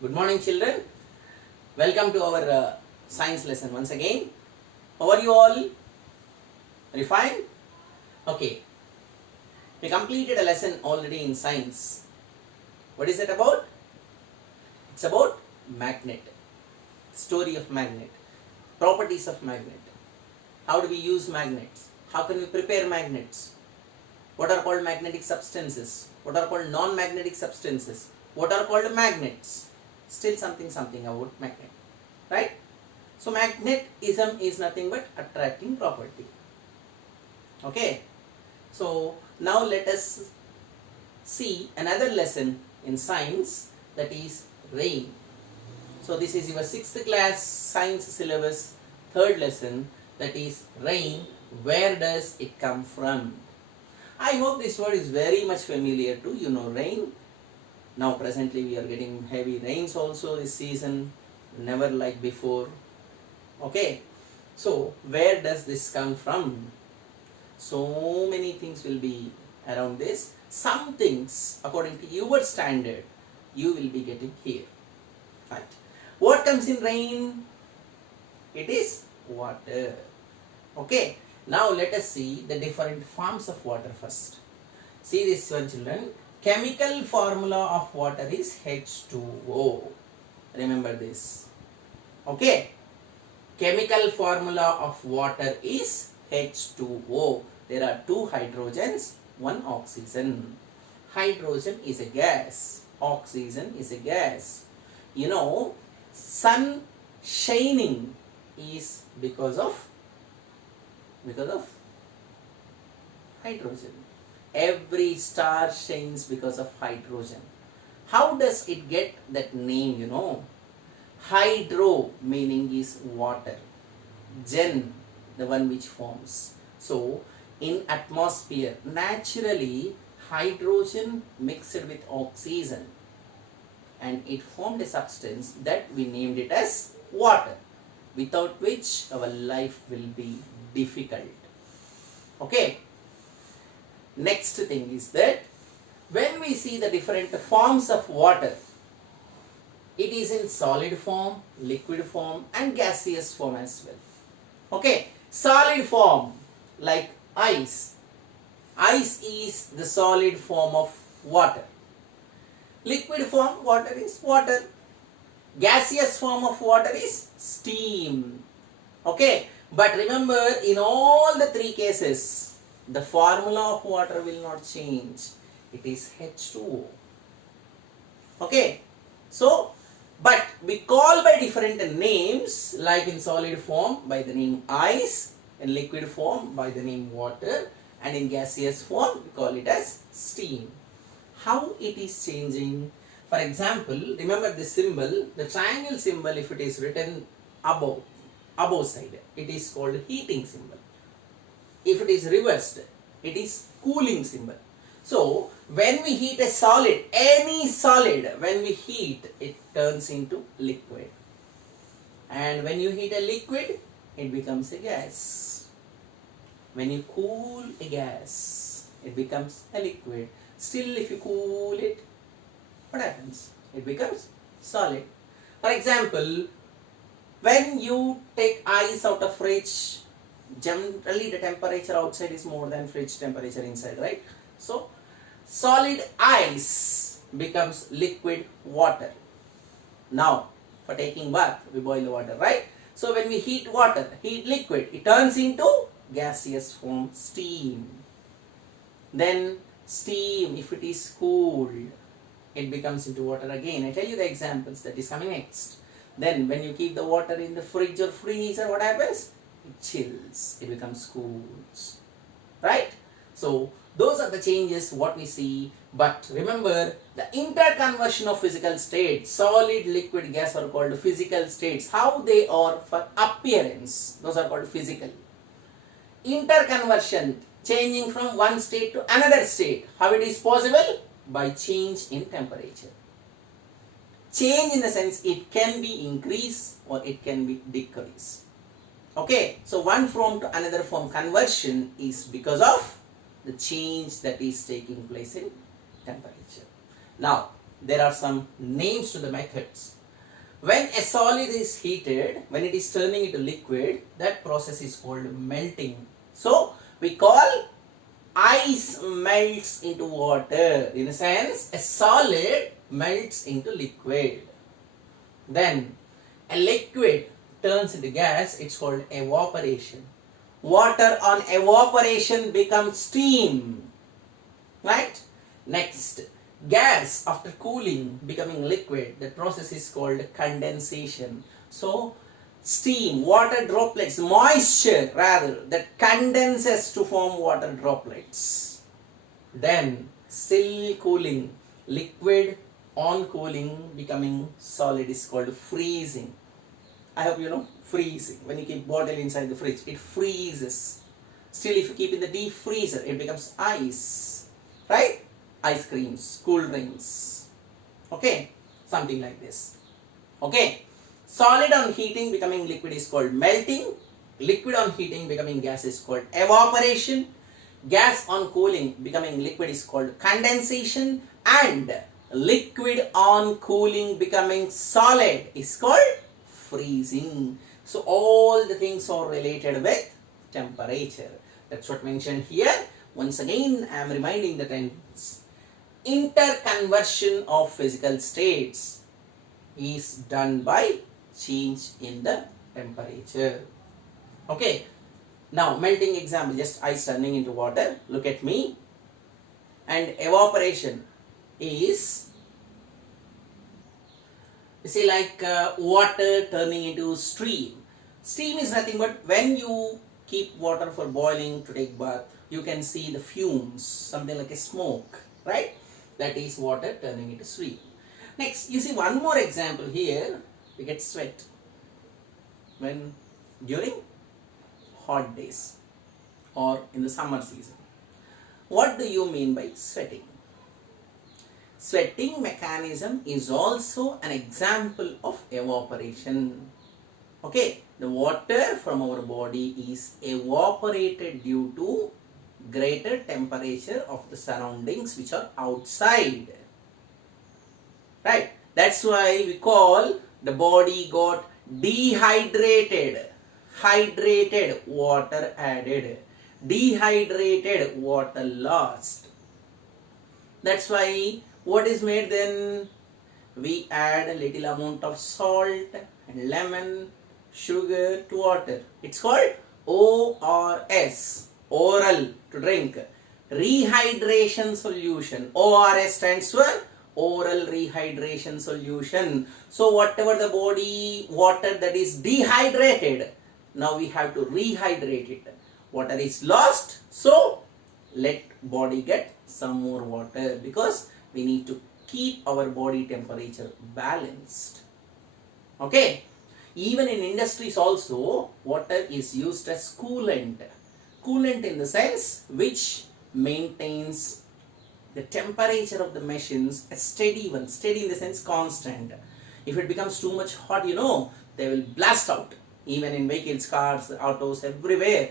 Good morning, children. Welcome to our science lesson once again. How are you all? Are you fine? Okay. We completed a lesson already in science. What is it about? It's about magnet. Story of magnet. Properties of magnet. How do we use magnets? How can we prepare magnets? What are called magnetic substances? What are called non-magnetic substances? What are called magnets? Still something about magnet, right? So magnetism is nothing but attracting property. Okay, so now let us see another lesson in science, that is rain. So this is your 6th class science syllabus, third lesson, that is rain. Where does it come from? I hope this word is very much familiar to you. Know rain. Now presently we are getting heavy rains also this season, never like before. Okay, so where does this come from? So many things will be around this. Some things according to your standard you will be getting here. Right. What comes in rain? It is water. Okay, now let us see the different forms of water first. See this one, children. Chemical formula of water is H2O. Remember this. Okay. Chemical formula of water is H2O. There are 2 hydrogens, 1 oxygen. Hydrogen is a gas. Oxygen is a gas. You know, sun shining is because of hydrogen. Every star shines because of hydrogen. How does it get that name, you know? Hydro meaning is water. Gen, the one which forms. So, in atmosphere, naturally hydrogen mixed with oxygen and it formed a substance that we named it as water, without which our life will be difficult. Okay. Next thing is that when we see the different forms of water, it is in solid form, liquid form and gaseous form as well. Okay, solid form like ice. Ice is the solid form of water. Liquid form, water is water. Gaseous form of water is steam. Okay, but remember, in all the 3 cases, the formula of water will not change. It is H2O. Okay. So, but we call by different names, like in solid form by the name ice, in liquid form by the name water, and in gaseous form we call it as steam. How it is changing? For example, remember this symbol, the triangle symbol, if it is written above side, it is called heating symbol. If it is reversed, it is cooling symbol. So, when we heat a solid, any solid, when we heat, it turns into liquid. And when you heat a liquid, it becomes a gas. When you cool a gas, it becomes a liquid. Still, if you cool it, what happens? It becomes solid. For example, when you take ice out of fridge, generally the temperature outside is more than fridge temperature inside, right? So, solid ice becomes liquid water. Now, for taking bath, we boil the water, right? So, when we heat water, heat liquid, it turns into gaseous form, steam. Then, steam, if it is cooled, it becomes into water again. I tell you the examples that is coming next. Then, when you keep the water in the fridge or freezer, what happens? It chills, it becomes cool, right? So, those are the changes what we see. But remember, the interconversion of physical states, solid, liquid, gas are called physical states. How they are for appearance, those are called physical. Interconversion, changing from one state to another state. How it is possible? By change in temperature. Change in the sense it can be increase or it can be decrease. Okay, so one form to another form conversion is because of the change that is taking place in temperature. Now, there are some names to the methods. When a solid is heated, when it is turning into liquid, that process is called melting. So we call ice melts into water. In a sense, a solid melts into liquid. Then a liquid turns into gas, it's called evaporation. Water on evaporation becomes steam. Right? Next, gas after cooling becoming liquid, the process is called condensation. So steam, water droplets, moisture rather, that condenses to form water droplets. Then still cooling, liquid on cooling becoming solid is called freezing. I hope you know freezing. When you keep bottle inside the fridge, it freezes. Still, if you keep in the deep freezer, it becomes ice. Right? Ice creams, cool drinks. Okay? Something like this. Okay? Solid on heating becoming liquid is called melting. Liquid on heating becoming gas is called evaporation. Gas on cooling becoming liquid is called condensation. And liquid on cooling becoming solid is called freezing. So all the things are related with temperature. That's what mentioned here. Once again, I am reminding the tense. Interconversion of physical states is done by change in the temperature. Okay. Now, melting example, just ice turning into water. Look at me. And evaporation is, you see, like water turning into steam. Steam is nothing but when you keep water for boiling to take bath, you can see the fumes, something like a smoke, right? That is water turning into steam. Next, you see one more example here. We get sweat when during hot days or in the summer season. What do you mean by sweating? Sweating mechanism is also an example of evaporation. Okay, the water from our body is evaporated due to greater temperature of the surroundings which are outside. Right? That's why we call the body got dehydrated. Hydrated, water added. Dehydrated, water lost. That's why what is made then? We add a little amount of salt and lemon, sugar to water. It's called ORS, oral, to drink. Rehydration solution. ORS stands for oral rehydration solution. So whatever the body water that is dehydrated, now we have to rehydrate it. Water is lost, so let body get some more water, because we need to keep our body temperature balanced. Okay. Even in industries also, water is used as coolant. Coolant in the sense which maintains the temperature of the machines a steady one. Steady in the sense constant. If it becomes too much hot, they will blast out. Even in vehicles, cars, autos, everywhere,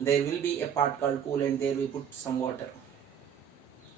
there will be a part called coolant. There we put some water.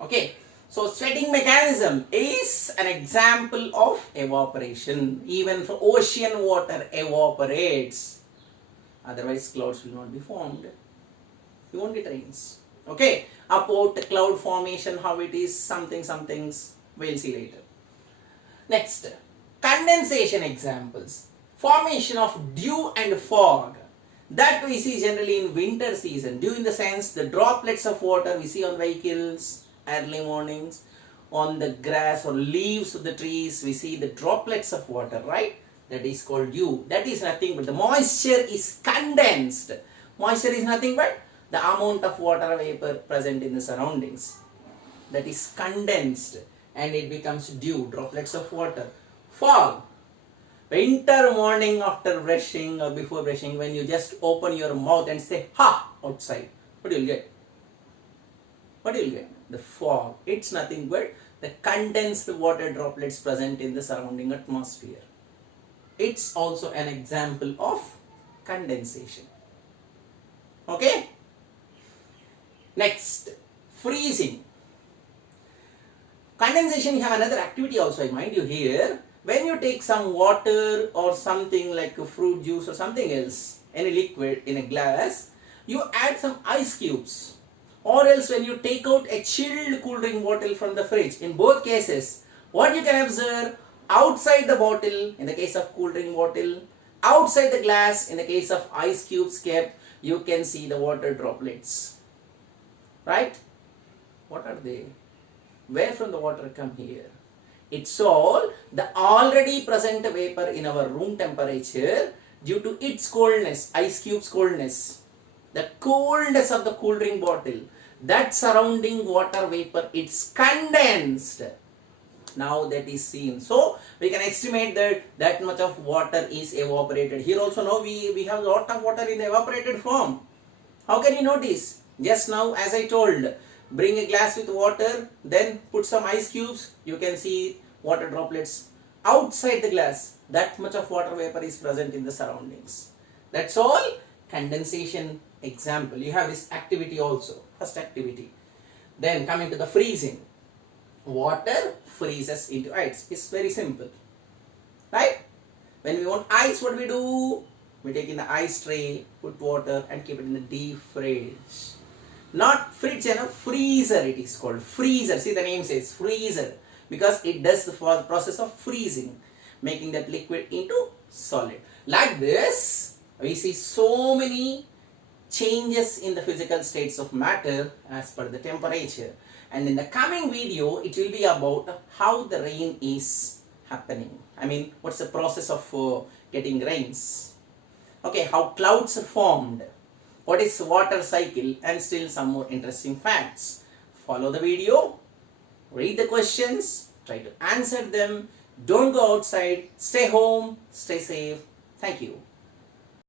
Okay. So sweating mechanism is an example of evaporation. Even for ocean water evaporates. Otherwise clouds will not be formed. You won't get rains. Okay. About the cloud formation, how it is, somethings, we'll see later. Next, condensation examples. Formation of dew and fog. That we see generally in winter season. Dew in the sense the droplets of water we see on vehicles, early mornings, on the grass or leaves of the trees, we see the droplets of water, right? That is called dew. That is nothing but the moisture is condensed. Moisture is nothing but the amount of water vapor present in the surroundings. That is condensed and it becomes dew, droplets of water. Fog. Winter morning after brushing or before brushing, when you just open your mouth and say, ha, outside, what do you get? What do you get? The fog. It's nothing but the condensed water droplets present in the surrounding atmosphere. It's also an example of condensation. Okay? Next, freezing. Condensation, you have another activity also, I mind you here. When you take some water or something like a fruit juice or something else, any liquid in a glass, you add some ice cubes. Or else when you take out a chilled cool drink bottle from the fridge, in both cases, what you can observe, outside the bottle, in the case of cool drink bottle, outside the glass, in the case of ice cubes kept, you can see the water droplets. Right? What are they? Where from the water come here? It's all the already present vapor in our room temperature due to its coldness, ice cube's coldness. The coldness of the cool drink bottle, that surrounding water vapor, it's condensed. Now that is seen. So we can estimate that much of water is evaporated. Here also now we have a lot of water in the evaporated form. How can you notice? Just now as I told, bring a glass with water, then put some ice cubes, you can see water droplets outside the glass. That much of water vapor is present in the surroundings. That's all. Condensation example. You have this activity also, first activity. Then coming to the freezing. Water freezes into ice. It's very simple. Right? When we want ice, what do? We take in the ice tray, put water and keep it in the deep fridge. Not fridge, freezer it is called. Freezer. See, the name says freezer. Because it does the process of freezing, making that liquid into solid. Like this, we see so many changes in the physical states of matter as per the temperature. And in the coming video, it will be about how the rain is happening. I mean, what's the process of getting rains? Okay, how clouds are formed. What is water cycle, and still some more interesting facts. Follow the video, read the questions, try to answer them. Don't go outside, stay home, stay safe. Thank you.